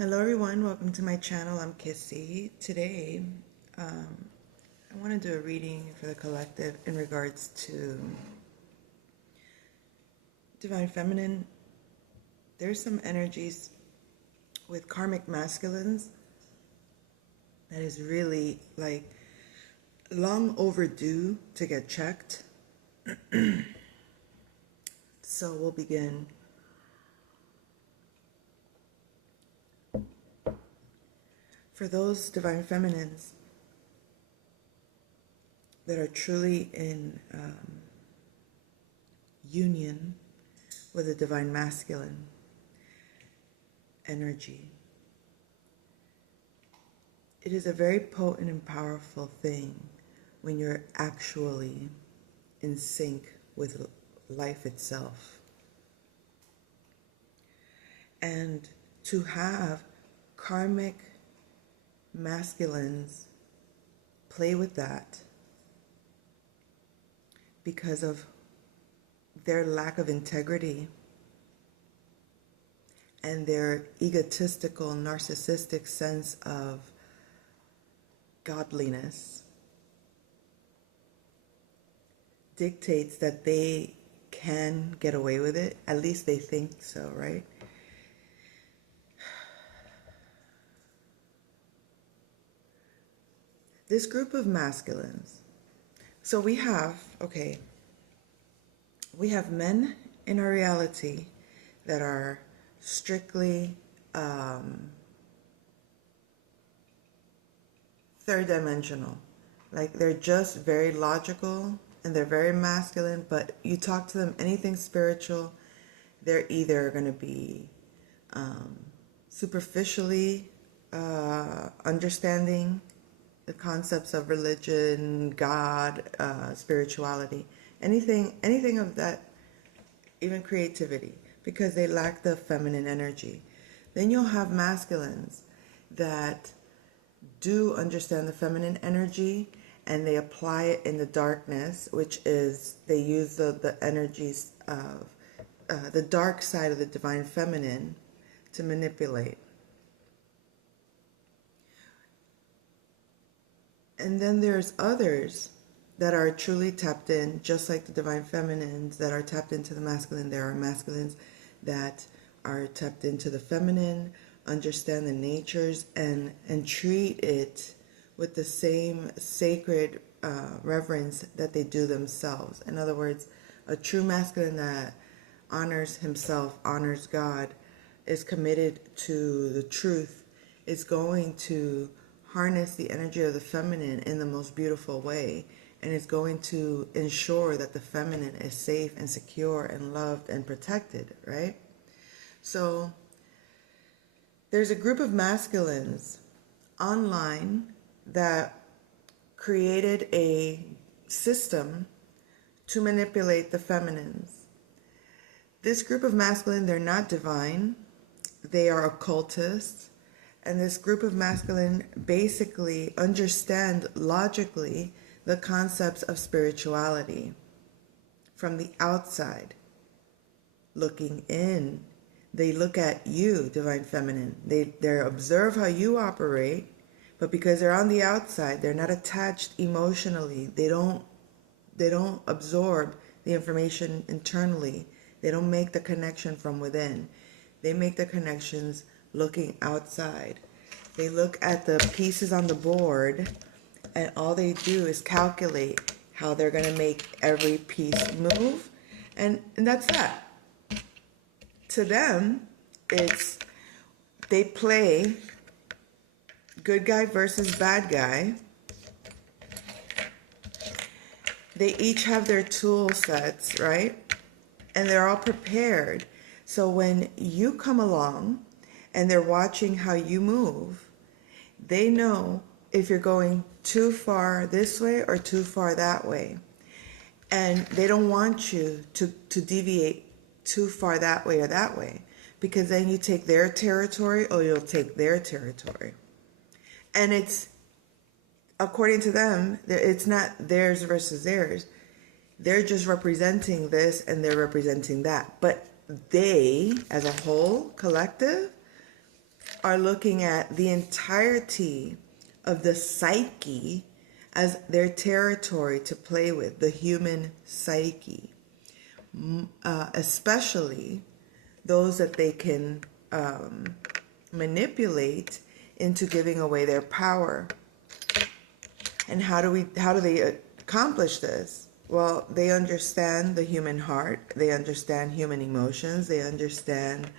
Hello everyone, welcome to my channel. I'm Kissy. Today, I want to do a reading for the collective in regards to Divine Feminine. There's some energies with karmic masculines that is really like long overdue to get checked. So we'll begin. For those Divine Feminines that are truly in union with the Divine Masculine energy, it is a very potent and powerful thing when you're actually in sync with life itself. And to have karmic masculines play with that because of their lack of integrity and their egotistical, narcissistic sense of godliness dictates that they can get away with it. At least they think so, right? This group of masculines. So we have men in our reality that are strictly third dimensional. Like they're just very logical and they're very masculine, but you talk to them anything spiritual, they're either going to be superficially understanding the concepts of religion, God, spirituality, anything of that, even creativity, because they lack the feminine energy. Then you'll have masculines that do understand the feminine energy and they apply it in the darkness, which is they use the energies of the dark side of the divine feminine to manipulate. And then there's others that are truly tapped in, just like the divine feminines that are tapped into the masculine. There are masculines that are tapped into the feminine, understand the natures, and treat it with the same sacred reverence that they do themselves. In other words, a true masculine that honors himself, honors God, is committed to the truth, is going to harness the energy of the feminine in the most beautiful way, and is going to ensure that the feminine is safe and secure and loved and protected, right? So there's a group of masculines online that created a system to manipulate the feminines. This group of masculine, they're not divine, they are occultists. And this group of masculine basically understand logically the concepts of spirituality from the outside. Looking in, they look at you, divine feminine. They observe how you operate, but because they're on the outside, they're not attached emotionally. They don't absorb the information internally. They don't make the connection from within. They make the connections looking outside. They look at the pieces on the board and all they do is calculate how they're going to make every piece move, and that's that. To them, it's they play good guy versus bad guy. They each have their tool sets, right? And they're all prepared. So when you come along and they're watching how you move, they know if you're going too far this way or too far that way. And they don't want you to deviate too far that way or that way, because then you take their territory or you'll take their territory. And it's, according to them, it's not theirs versus theirs. They're just representing this and they're representing that. But they, as a whole, collective, are looking at the entirety of the psyche as their territory to play with, the human psyche, especially those that they can manipulate into giving away their power. And how do they accomplish this? Well, they understand the human heart, they understand human emotions, they understand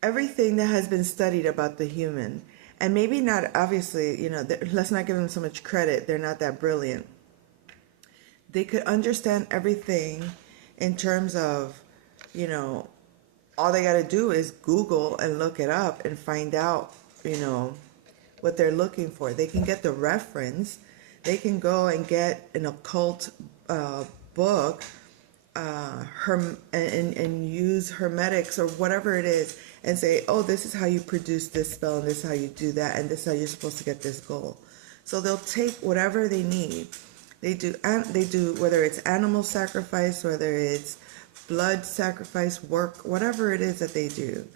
everything that has been studied about the human. And maybe not, obviously, let's not give them so much credit. They're not that brilliant. They could understand everything in terms of, all they got to do is Google and look it up and find out, what they're looking for. They can get the reference. They can go and get an occult book and use hermetics or whatever it is and say, oh, this is how you produce this spell and this is how you do that and this is how you're supposed to get this goal. So they'll take whatever they need. They do whether it's animal sacrifice, whether it's blood sacrifice, work, whatever it is that they do.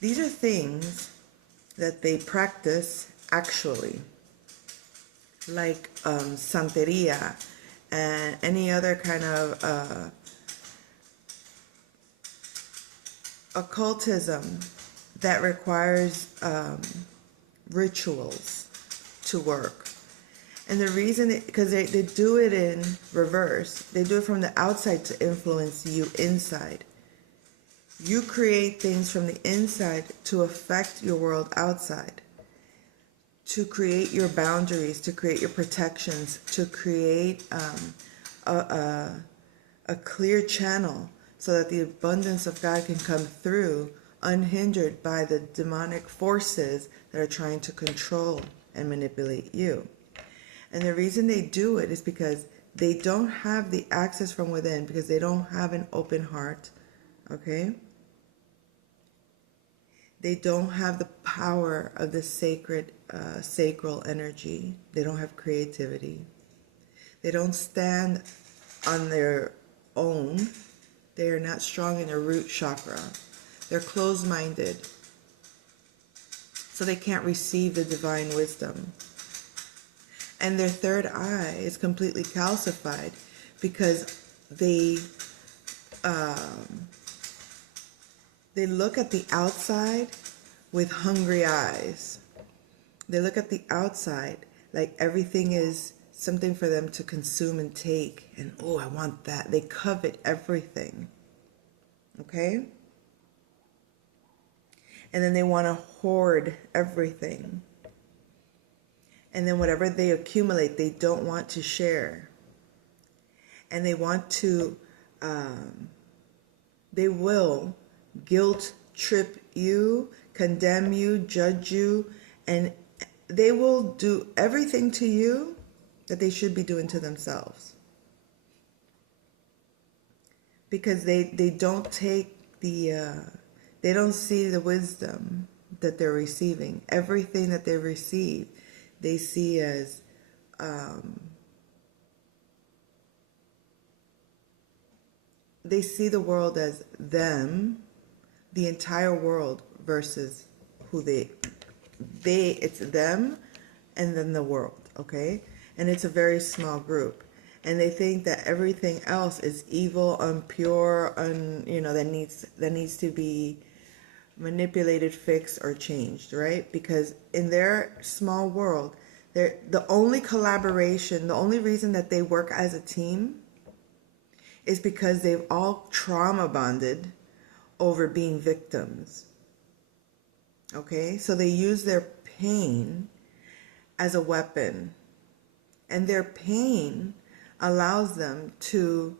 These are things that they practice actually, like Santeria and any other kind of occultism that requires rituals to work. And the reason, because they do it in reverse. They do it from the outside to influence you inside. You create things from the inside to affect your world outside, to create your boundaries, to create your protections, to create a clear channel so that the abundance of God can come through unhindered by the demonic forces that are trying to control and manipulate you. And the reason they do it is because they don't have the access from within, because they don't have an open heart, okay? They don't have the power of the sacred, sacral energy. They don't have creativity. They don't stand on their own. They are not strong in their root chakra. They're closed-minded. So they can't receive the divine wisdom. And their third eye is completely calcified because they look at the outside with hungry eyes. They look at the outside like everything is something for them to consume and take. And, oh, I want that. They covet everything. Okay? And then they want to hoard everything. And then whatever they accumulate, they don't want to share. And they want to, they will guilt trip you, condemn you, judge you, and they will do everything to you that they should be doing to themselves. Because they don't take the, they don't see the wisdom that they're receiving. Everything that they receive, they see as they see the world as them, the entire world versus who it's them and then the world, okay? And it's a very small group. And they think that everything else is evil, impure, that needs to be manipulated, fixed, or changed, right? Because in their small world, the only collaboration, the only reason that they work as a team is because they've all trauma bonded over being victims. Okay? So they use their pain as a weapon. And their pain allows them to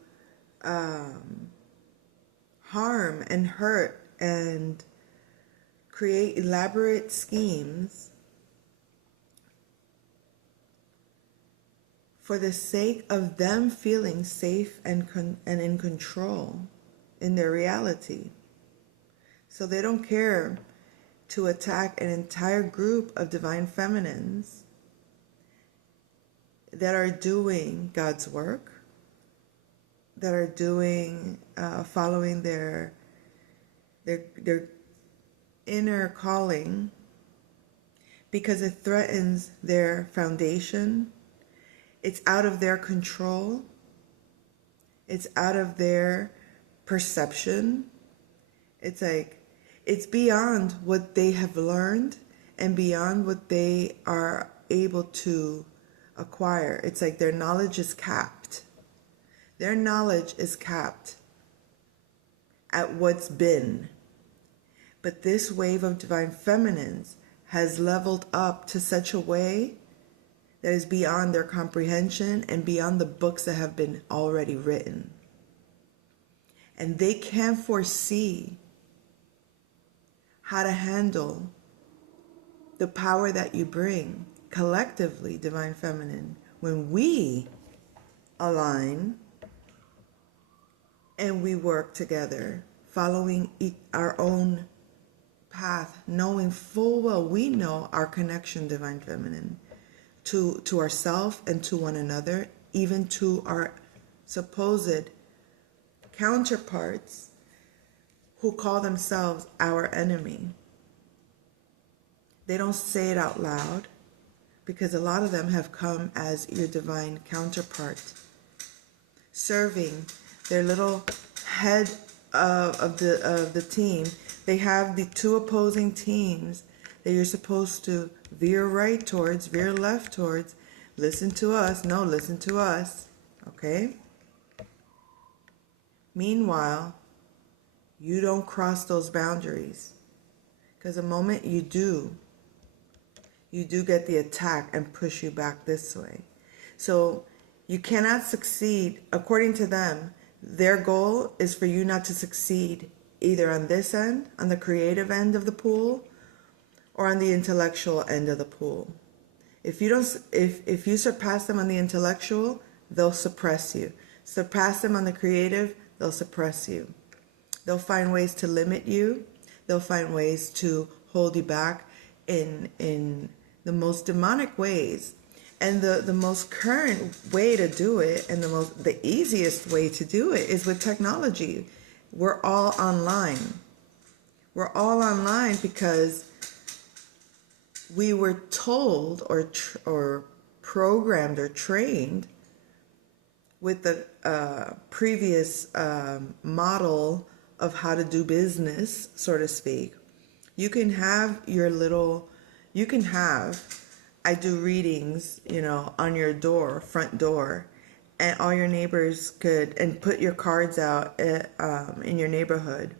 harm and hurt and create elaborate schemes for the sake of them feeling safe and in control in their reality. So they don't care to attack an entire group of divine feminines that are doing God's work, that are doing, following their their inner calling, because it threatens their foundation. It's out of their control. It's out of their perception. It's like, it's beyond what they have learned and beyond what they are able to acquire. It's like their knowledge is capped. Their knowledge is capped at what's been. But this wave of divine feminines has leveled up to such a way that is beyond their comprehension and beyond the books that have been already written. And they can't foresee how to handle the power that you bring collectively, divine feminine, when we align and we work together, following our own path, knowing full well we know our connection, divine feminine, to ourselves and to one another, even to our supposed counterparts who call themselves our enemy. They don't say it out loud because a lot of them have come as your divine counterpart, serving their little head of the team. They have the two opposing teams that you're supposed to veer right towards, veer left towards. Listen to us. No, listen to us. Okay? Meanwhile, you don't cross those boundaries. Because the moment you do get the attack and push you back this way. So you cannot succeed, according to them. Their goal is for you not to succeed either on this end, on the creative end of the pool, or on the intellectual end of the pool. If you surpass them on the intellectual, they'll suppress you. Surpass them on the creative, they'll suppress you. They'll find ways to limit you. They'll find ways to hold you back in the most demonic ways. And the most current way to do it, and the easiest way to do it, is with technology. We're all online. We're all online because we were told or programmed or trained with the previous model of how to do business, so to speak. You can have I do readings, on your door, front door, and all your neighbors and put your cards out in your neighborhood.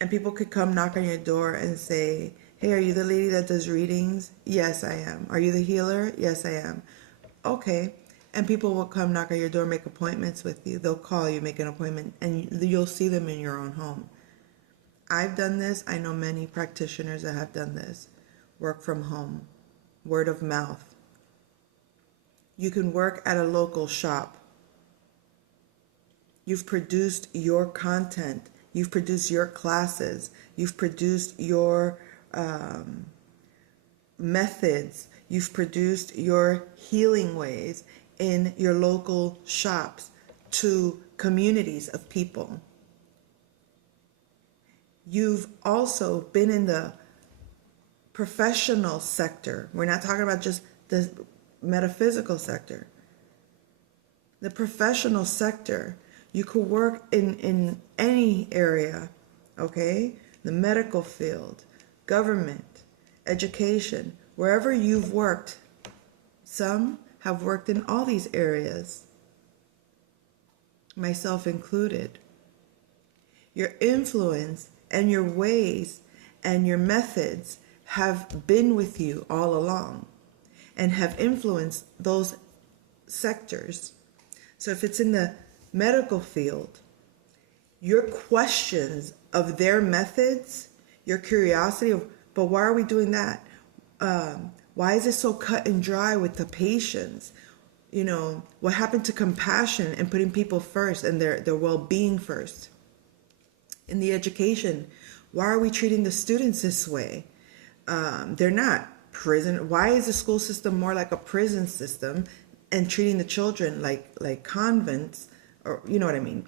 And people could come knock on your door and say, hey, are you the lady that does readings? Yes, I am. Are you the healer? Yes, I am. Okay. And people will come knock on your door, make appointments with you. They'll call you, make an appointment, and you'll see them in your own home. I've done this. I know many practitioners that have done this. Work from home, word of mouth. You can work at a local shop. You've produced your content. You've produced your classes. You've produced your methods. You've produced your healing ways in your local shops to communities of people. You've also been in the professional sector. We're not talking about just the metaphysical sector. The professional sector, you could work in any area, okay? The medical field, government, education, wherever you've worked. Some have worked in all these areas, myself included. Your influence and your ways and your methods have been with you all along and have influenced those sectors. So if it's in the medical field, your questions of their methods, your curiosity of, but why are we doing that? Why is it so cut and dry with the patients? What happened to compassion and putting people first and their well-being first? In the education, why are we treating the students this way? They're not prison. Why is the school system more like a prison system and treating the children like convents, or you know what I mean?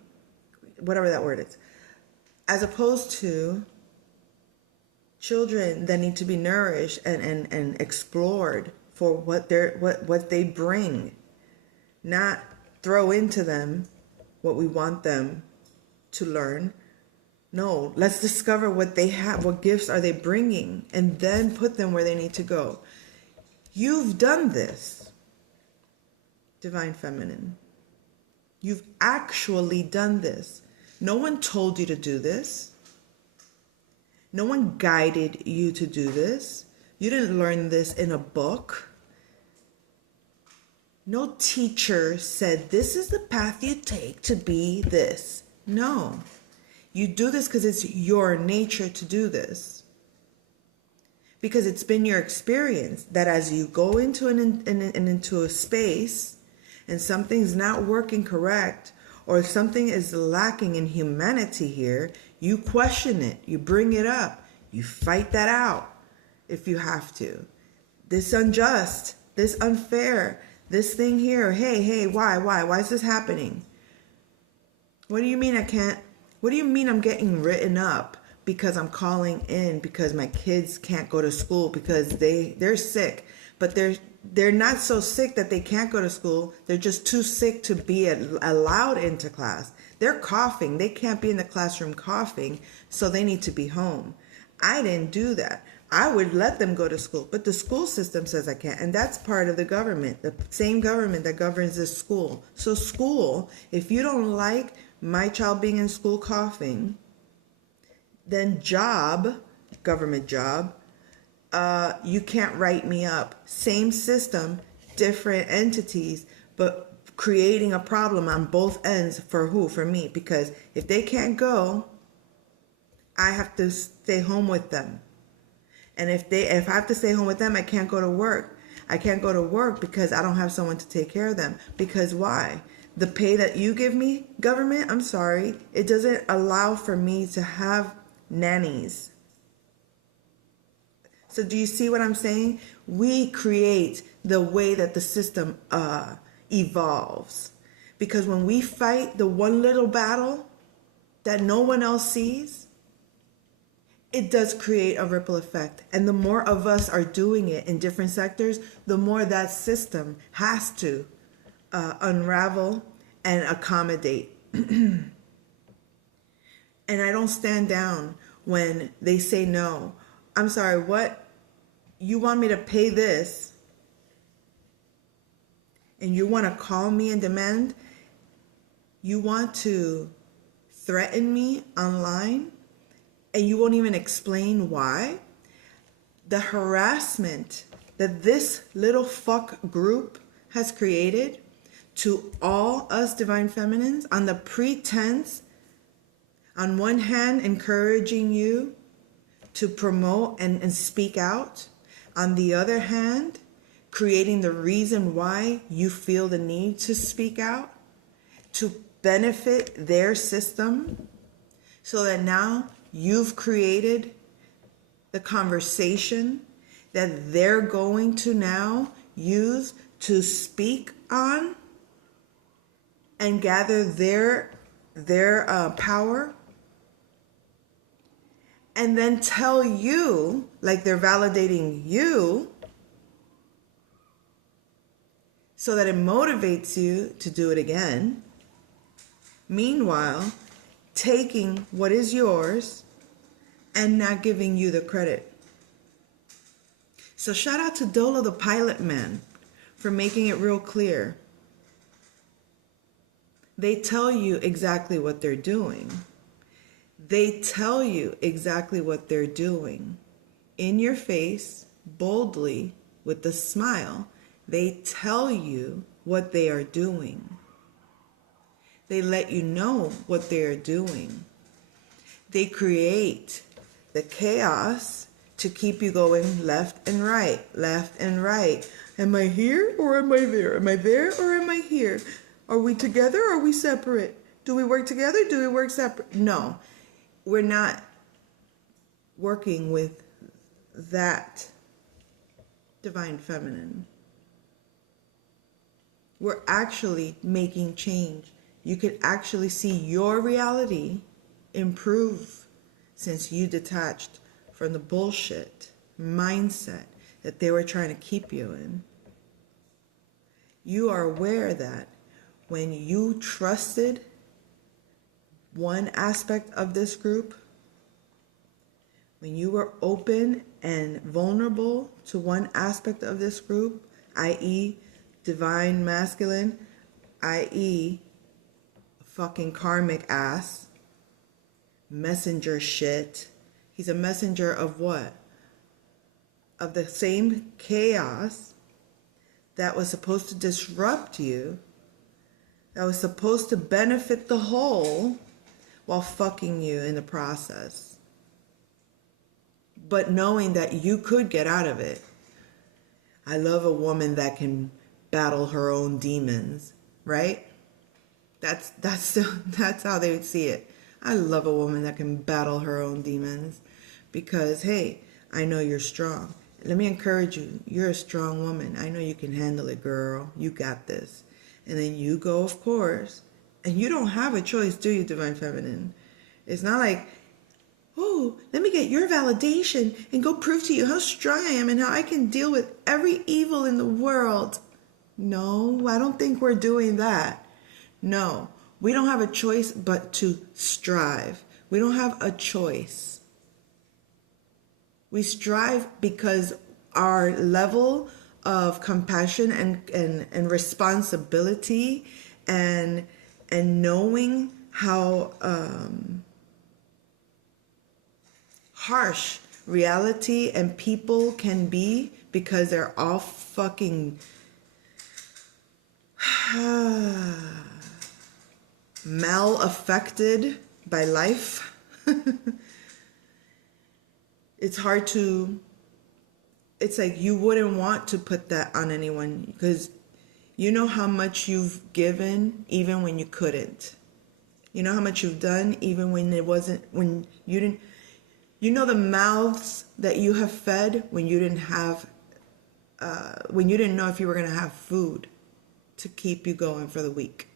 Whatever that word is. as opposed to children that need to be nourished and explored for what they bring, not throw into them what we want them to learn. No, let's discover what they have, what gifts are they bringing, and then put them where they need to go. You've done this, Divine Feminine. You've actually done this. No one told you to do this. No one guided you to do this. You didn't learn this in a book. No teacher said, this is the path you take to be this. No. You do this because it's your nature to do this. Because it's been your experience that as you go into into a space and something's not working correct, or something is lacking in humanity here, you question it, you bring it up, you fight that out if you have to. This unjust, this unfair, this thing here, hey, why is this happening? What do you mean I can't? What do you mean I'm getting written up because I'm calling in because my kids can't go to school because they're sick, but they're not so sick that they can't go to school. They're just too sick to be allowed into class. They're coughing. They can't be in the classroom coughing, so they need to be home. I didn't do that. I would let them go to school, but the school system says I can't, and that's part of the government, the same government that governs this school. So school, if you don't like my child being in school coughing, then government job, you can't write me up. Same system, different entities, but creating a problem on both ends for who? For me. Because if they can't go, I have to stay home with them. And if I have to stay home with them, I can't go to work. I can't go to work because I don't have someone to take care of them. Because why? The pay that you give me, government, I'm sorry, it doesn't allow for me to have nannies. So do you see what I'm saying? We create the way that the system evolves. Because when we fight the one little battle that no one else sees, it does create a ripple effect. And the more of us are doing it in different sectors, the more that system has to unravel and accommodate. And I don't stand down when they say no. I'm sorry, what? You want me to pay this? And you want to call me and demand? You want to threaten me online? And you won't even explain why? The harassment that this little fuck group has created to all us Divine Feminines, on the pretense, on one hand, encouraging you to promote and speak out. On the other hand, creating the reason why you feel the need to speak out, to benefit their system, so that now you've created the conversation that they're going to now use to speak on and gather their power, and then tell you, like they're validating you, so that it motivates you to do it again. Meanwhile, taking what is yours and not giving you the credit. So shout out to Dolo the Pilot Man for making it real clear. They tell you exactly what they're doing. They tell you exactly what they're doing. In your face, boldly, with a smile, they tell you what they are doing. They let you know what they are doing. They create the chaos to keep you going left and right, left and right. Am I here or am I there? Am I there or am I here? Are we together or are we separate? Do we work together? Do we work separate? No, we're not working with that Divine Feminine. We're actually making change. You can actually see your reality improve since you detached from the bullshit mindset that they were trying to keep you in. You are aware that when you trusted one aspect of this group, when you were open and vulnerable to one aspect of this group, i.e. divine masculine, i.e. fucking karmic ass, messenger shit. He's a messenger of what? Of the same chaos that was supposed to disrupt you, that was supposed to benefit the whole while fucking you in the process. But knowing that you could get out of it. I love a woman that can battle her own demons, right? That's how they would see it. I love a woman that can battle her own demons because, hey, I know you're strong. Let me encourage you. You're a strong woman. I know you can handle it, girl. You got this. And then you go, of course. And you don't have a choice, do you, Divine Feminine? It's not like, oh, let me get your validation and go prove to you how strong I am and how I can deal with every evil in the world. No, I don't think we're doing that. No, we don't have a choice but to strive. We don't have a choice. We strive because our level of compassion and responsibility and knowing how harsh reality and people can be because they're all fucking mal-affected by life. It's hard to, it's like you wouldn't want to put that on anyone because you know how much you've given even when you couldn't. You know how much you've done even when it wasn't, when you didn't, you know the mouths that you have fed when you didn't have, when you didn't know if you were going to have food to keep you going for the week.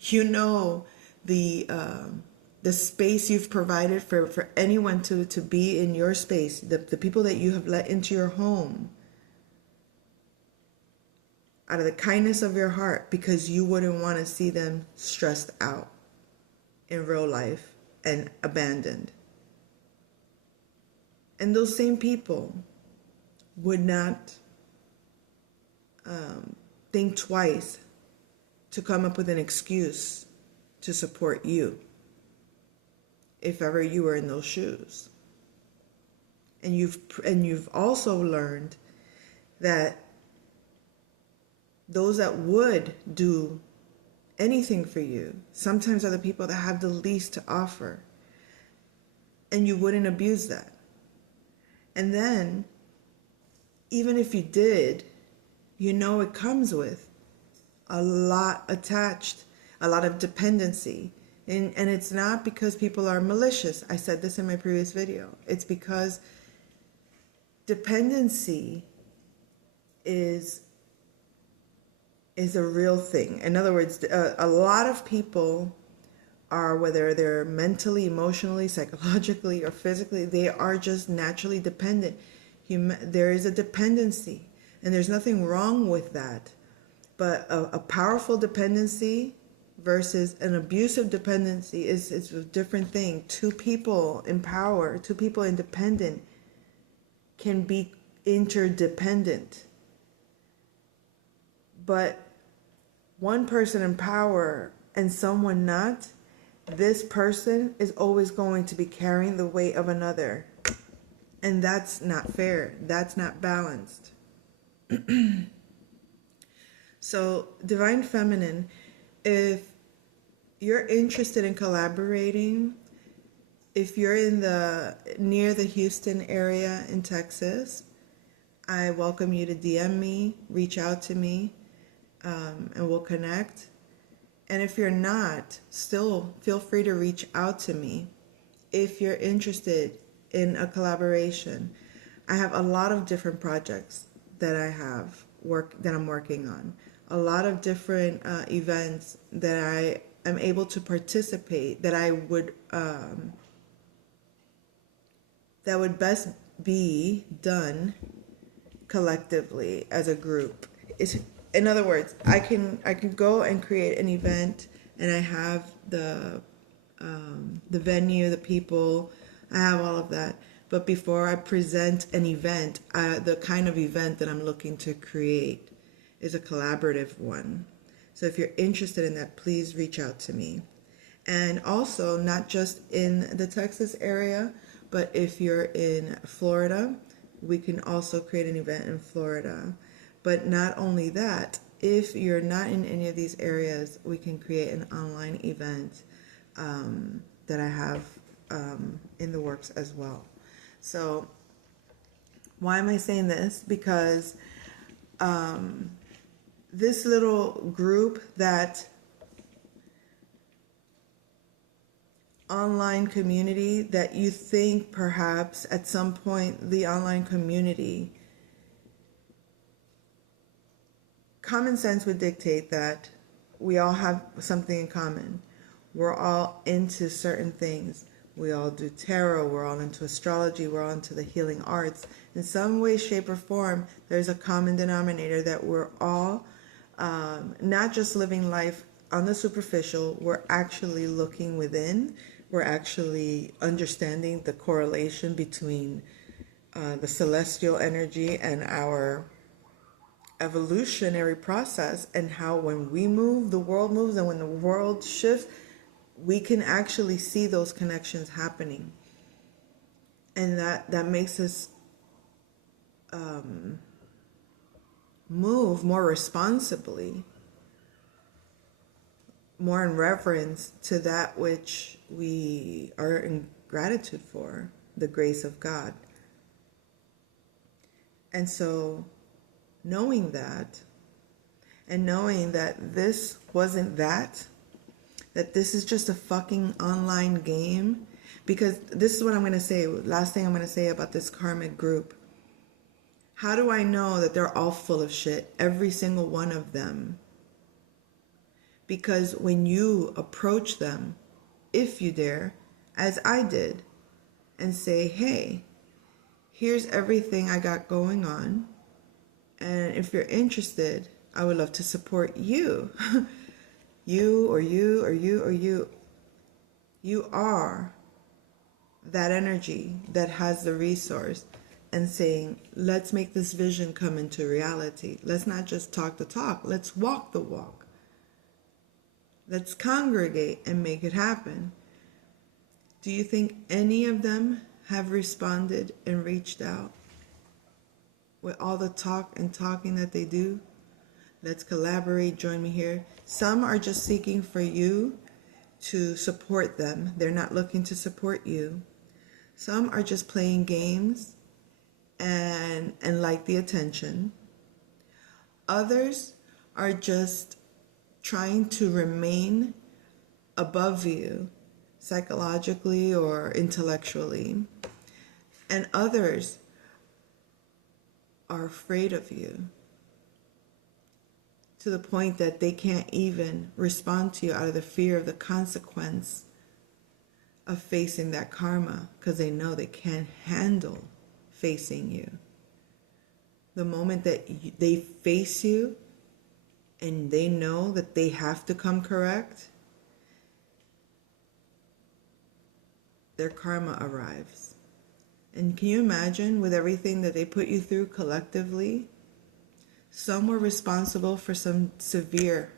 You know the space you've provided for anyone to be in your space, the people that you have let into your home out of the kindness of your heart because you wouldn't want to see them stressed out in real life and abandoned. And those same people would not think twice to come up with an excuse to support you if ever you were in those shoes. And you've also learned that those that would do anything for you sometimes are the people that have the least to offer. And you wouldn't abuse that. And then, even if you did, you know it comes with a lot attached, a lot of dependency. And it's not because people are malicious. I said this in my previous video. It's because dependency is a real thing. In other words, a lot of people are, whether they're mentally, emotionally, psychologically, or physically, they are just naturally dependent. There is a dependency, and there's nothing wrong with that. But a powerful dependency versus an abusive dependency is a different thing. Two people in power, two people independent can be interdependent. But one person in power and someone not, this person is always going to be carrying the weight of another. And that's not fair. That's not balanced. So, Divine Feminine, if you're interested in collaborating, if you're near the Houston area in Texas, I welcome you to DM me, reach out to me, and we'll connect. And if you're not, still feel free to reach out to me if you're interested in a collaboration. I have a lot of different projects that I'm working on. A lot of different events that am able to participate, that I would that would best be done collectively as a group. In other words, I can go and create an event, and I have the venue, the people, I have all of that. But before I present an event, the kind of event that I'm looking to create is a collaborative one. So if you're interested in that, please reach out to me. And also, not just in the Texas area, but if you're in Florida, we can also create an event in Florida. But not only that, if you're not in any of these areas, we can create an online event that I have in the works as well. So why am I saying this? Because this little group, that online community that you think perhaps at some point the online community, common sense would dictate that we all have something in common. We're all into certain things. We all do tarot, we're all into astrology, we're all into the healing arts. In some way, shape, or form, there's a common denominator that we're all not just living life on the superficial, we're actually looking within. We're actually understanding the correlation between the celestial energy and our evolutionary process, and how when we move, the world moves, and when the world shifts, we can actually see those connections happening. And that makes us move more responsibly, more in reverence to that which we are in gratitude for, the grace of God. And so knowing that, and knowing that this wasn't that this is just a fucking online game, because this is what I'm going to say, last thing I'm going to say about this karmic group. How do I know that they're all full of shit, every single one of them? Because when you approach them, if you dare, as I did, and say, hey, here's everything I got going on, and if you're interested, I would love to support you. You or you or you or you. You are that energy that has the resource, and saying, let's make this vision come into reality. Let's not just talk the talk, let's walk the walk. Let's congregate and make it happen. Do you think any of them have responded and reached out with all the talk and talking that they do? Let's collaborate, join me here. Some are just seeking for you to support them. They're not looking to support you. Some are just playing games and like the attention. Others are just trying to remain above you, psychologically or intellectually. And others are afraid of you, to the point that they can't even respond to you out of the fear of the consequence of facing that karma, because they know they can't handle facing you. The moment that they face you and they know that they have to come correct, their karma arrives. And can you imagine, with everything that they put you through collectively? Some were responsible for some severe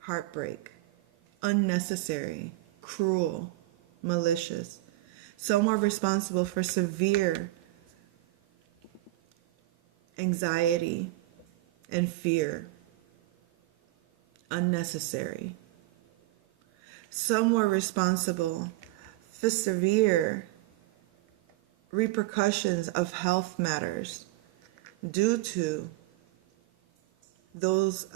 heartbreak, unnecessary, cruel, malicious. Some were responsible for severe anxiety and fear, unnecessary. Some were responsible for severe repercussions of health matters due to those,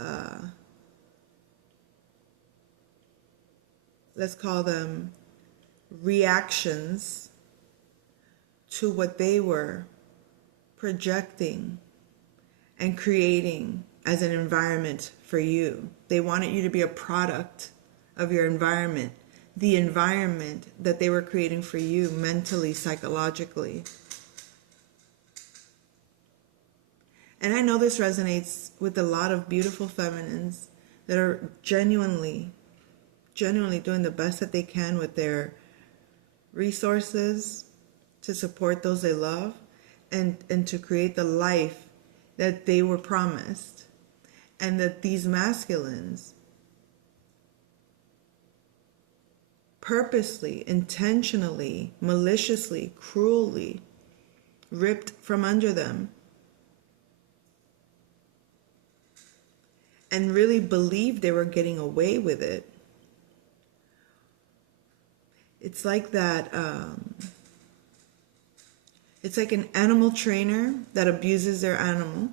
let's call them reactions to what they were projecting and creating as an environment for you. They wanted you to be a product of your environment, the environment that they were creating for you mentally, psychologically. And I know this resonates with a lot of beautiful feminines that are genuinely doing the best that they can with their resources to support those they love and to create the life that they were promised. And that these masculines purposely, intentionally, maliciously, cruelly ripped from under them and really believed they were getting away with it. It's like that, it's like an animal trainer that abuses their animal,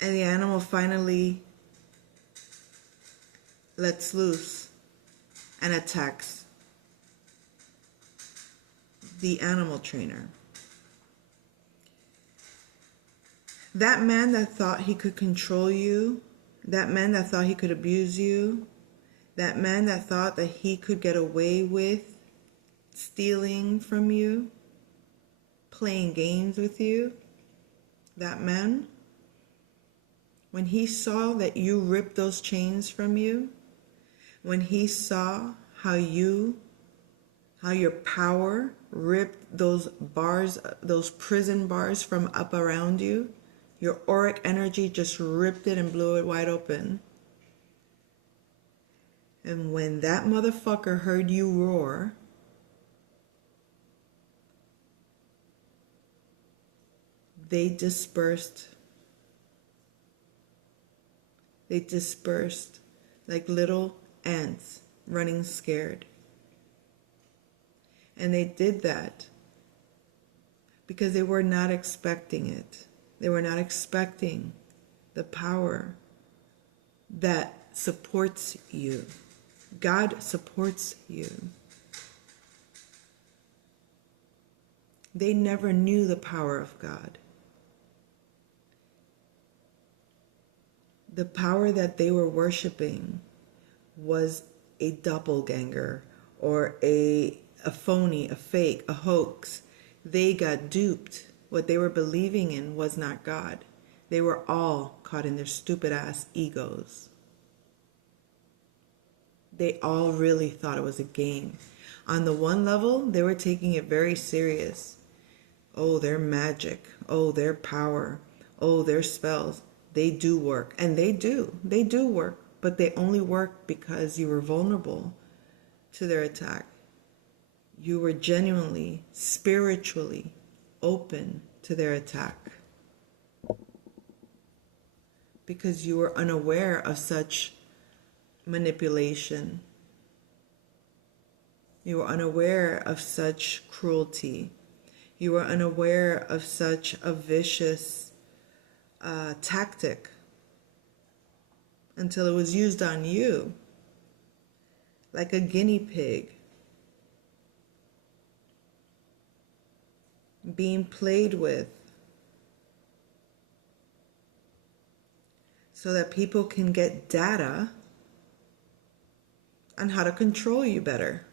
and the animal finally lets loose and attacks the animal trainer. That man that thought he could control you, that man that thought he could abuse you, that man that thought that he could get away with stealing from you, playing games with you, that man, when he saw that you ripped those chains from you, when he saw how your power ripped those bars, those prison bars from up around you, your auric energy just ripped it and blew it wide open. And when that motherfucker heard you roar, they dispersed. They dispersed like little ants running scared. And they did that because they were not expecting it. They were not expecting the power that supports you. God supports you. They never knew the power of God. The power that they were worshiping was a doppelganger or a phony, a fake, a hoax. They got duped. What they were believing in was not God. They were all caught in their stupid ass egos. They all really thought it was a game. On the one level, they were taking it very serious. Oh, their magic. Oh, their power. Oh, their spells. They do work. And they do. They do work. But they only work because you were vulnerable to their attack. You were genuinely, spiritually open to their attack. Because you were unaware of such manipulation. You were unaware of such cruelty. You were unaware of such a vicious tactic until it was used on you like a guinea pig, being played with so that people can get data on how to control you better.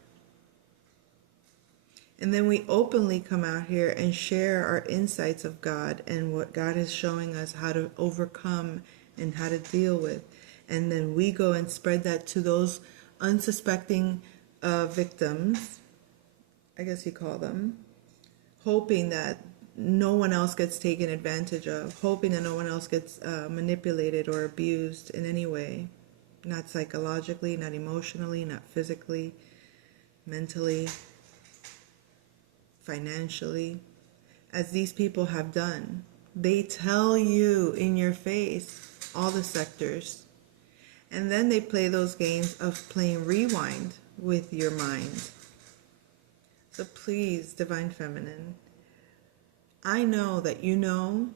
And then we openly come out here and share our insights of God and what God is showing us how to overcome and how to deal with. And then we go and spread that to those unsuspecting victims, I guess you call them, hoping that no one else gets taken advantage of, hoping that no one else gets manipulated or abused in any way. Not psychologically, not emotionally, not physically, mentally, financially, as these people have done. They tell you in your face all the sectors, and then they play those games of playing rewind with your mind. So please, Divine Feminine, I know that you know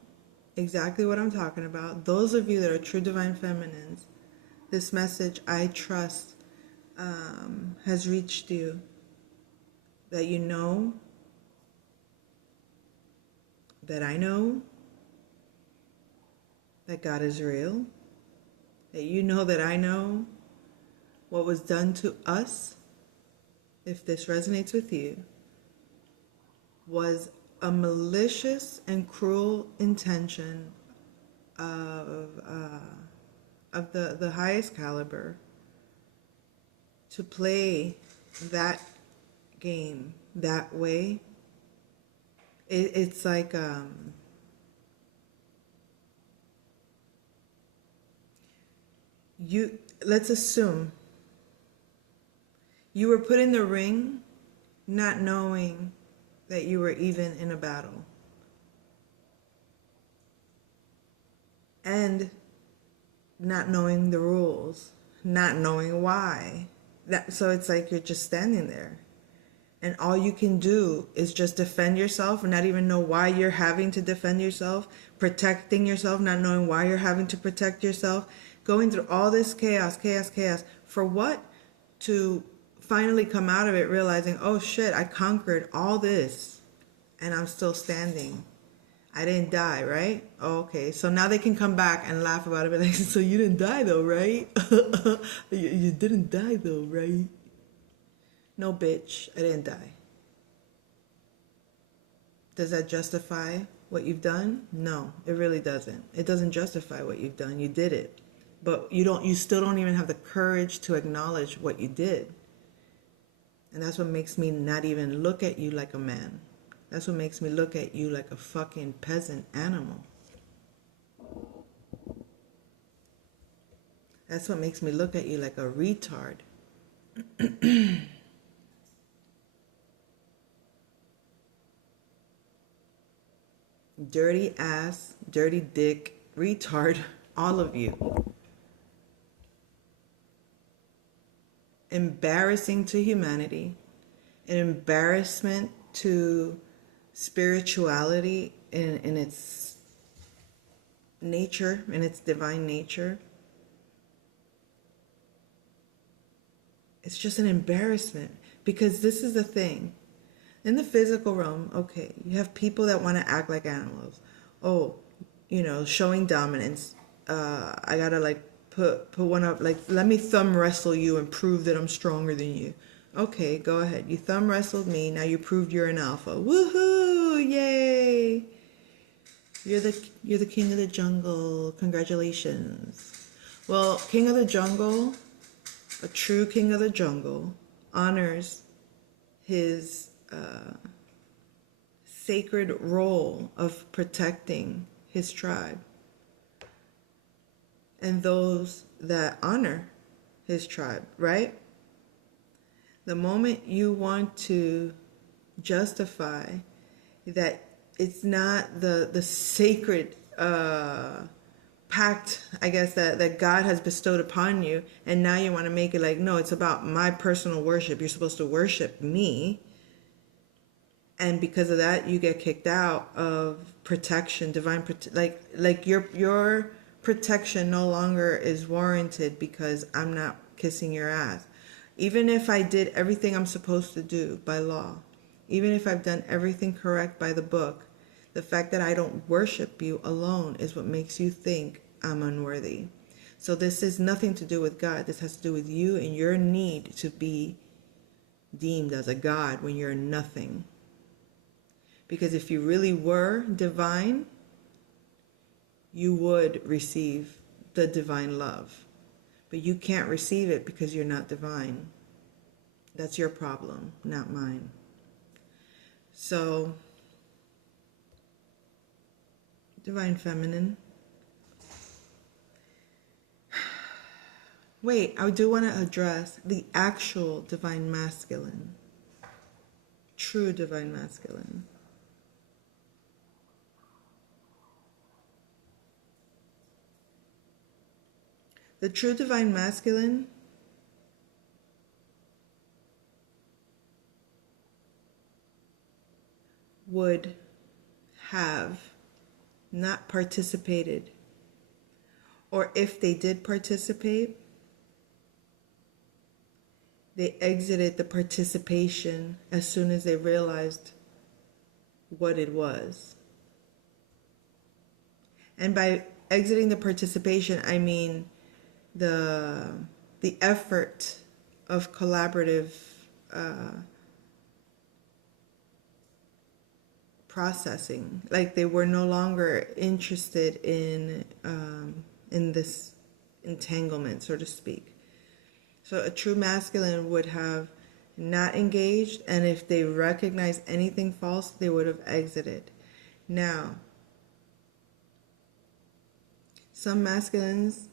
exactly what I'm talking about. Those of you that are true Divine Feminines, this message, I trust, has reached you. That you know that I know that God is real, that you know that I know what was done to us, if this resonates with you, was a malicious and cruel intention of the highest caliber to play that game that way. It's like let's assume you were put in the ring not knowing that you were even in a battle, and not knowing the rules, not knowing why. So it's like you're just standing there, and all you can do is just defend yourself and not even know why you're having to defend yourself, protecting yourself, not knowing why you're having to protect yourself, going through all this chaos, for what? To finally come out of it realizing, oh shit, I conquered all this and I'm still standing. I didn't die, right? Oh, okay. So now they can come back and laugh about it. But like, so you didn't die though, right? You didn't die though, right? No, bitch, I didn't die. Does that justify what you've done? No, it really doesn't. It doesn't justify what you've done. You did it. But you still don't even have the courage to acknowledge what you did. And that's what makes me not even look at you like a man. That's what makes me look at you like a fucking peasant animal. That's what makes me look at you like a retard. Dirty ass, dirty dick, retard, all of you. Embarrassing to humanity, an embarrassment to spirituality in its nature, in its divine nature. It's just an embarrassment, because this is the thing. In the physical realm, okay, you have people that want to act like animals. Oh, showing dominance. I gotta like put one up, like, let me thumb wrestle you and prove that I'm stronger than you. Okay, go ahead. You thumb wrestled me. Now you proved you're an alpha. Woohoo! Yay! You're the king of the jungle. Congratulations. Well, king of the jungle, a true king of the jungle, honors his sacred role of protecting his tribe and those that honor his tribe, right? The moment you want to justify that it's not the sacred pact, I guess, that God has bestowed upon you, and now you want to make it like, no, it's about my personal worship. You're supposed to worship me. And because of that, you get kicked out of protection, divine like your protection no longer is warranted because I'm not kissing your ass. Even if I did everything I'm supposed to do by law, even if I've done everything correct by the book, the fact that I don't worship you alone is what makes you think I'm unworthy. So this is nothing to do with God. This has to do with you and your need to be deemed as a God when you're nothing. Because if you really were divine, you would receive the divine love. But you can't receive it because you're not divine. That's your problem, not mine. So, divine feminine. Wait, I do want to address the actual divine masculine. True divine masculine. The true divine masculine would have not participated, or if they did participate, they exited the participation as soon as they realized what it was. And by exiting the participation, I mean the effort of collaborative processing. Like they were no longer interested in this entanglement, so to speak. So a true masculine would have not engaged, and if they recognized anything false, they would have exited. Now, some masculines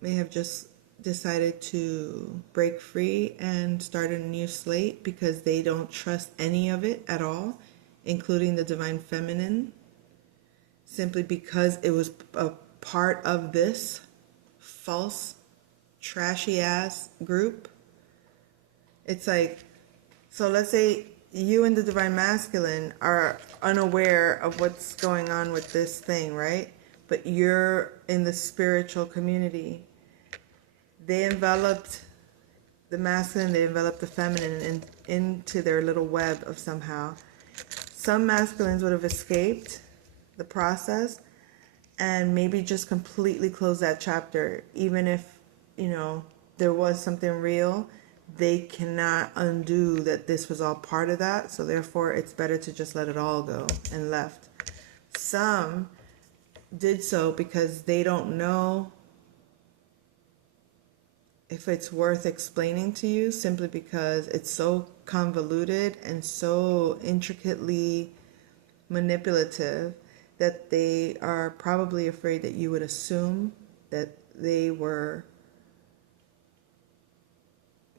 may have just decided to break free and start a new slate because they don't trust any of it at all, including the divine feminine, simply because it was a part of this false, trashy ass group. It's like, so let's say you and the divine masculine are unaware of what's going on with this thing, right? But you're in the spiritual community. They enveloped the masculine, they enveloped the feminine into their little web of somehow. Some masculines would have escaped the process and maybe just completely closed that chapter. Even if, there was something real, they cannot undo that this was all part of that. So therefore, it's better to just let it all go and left. Some did so because they don't know if it's worth explaining to you, simply because it's so convoluted and so intricately manipulative that they are probably afraid that you would assume that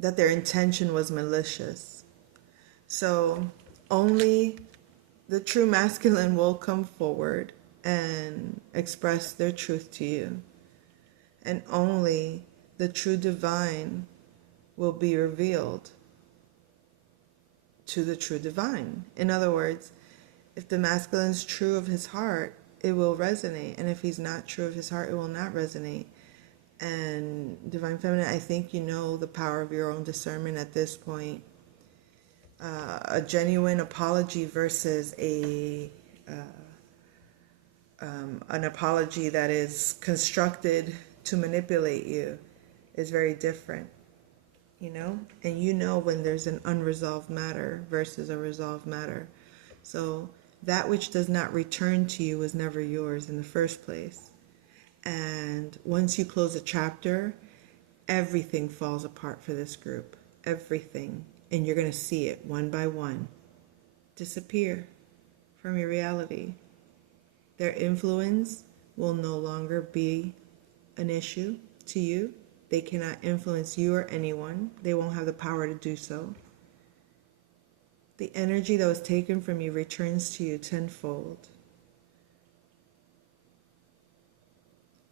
that their intention was malicious. So only the true masculine will come forward and express their truth to you. And only the true divine will be revealed to the true divine. In other words, if the masculine is true of his heart, it will resonate. And if he's not true of his heart, it will not resonate. And divine feminine, I think you know the power of your own discernment at this point. A genuine apology versus an apology that is constructed to manipulate you is very different, and when there's an unresolved matter versus a resolved matter. So that which does not return to you was never yours in the first place. And once you close a chapter, everything falls apart for this group. Everything. And you're going to see it one by one disappear from your reality. Their influence will no longer be an issue to you. They cannot influence you or anyone. They won't have the power to do so. The energy that was taken from you returns to you tenfold.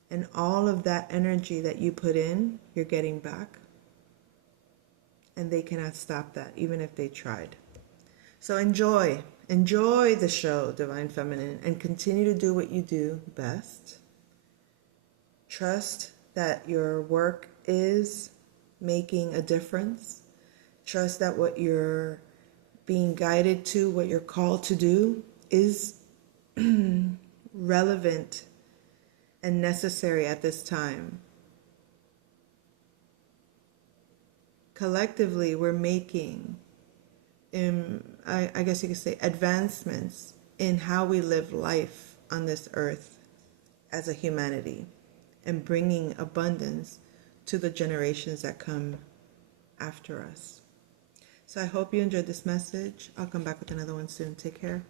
And all of that energy that you put in, you're getting back. And they cannot stop that, even if they tried. So enjoy the show, Divine Feminine, and continue to do what you do best. Trust that your work is making a difference. Trust that what you're being guided to, what you're called to do, is relevant and necessary at this time. Collectively, we're making, I guess you could say, advancements in how we live life on this earth as a humanity, and bringing abundance to the generations that come after us. So I hope you enjoyed this message. I'll come back with another one soon. Take care.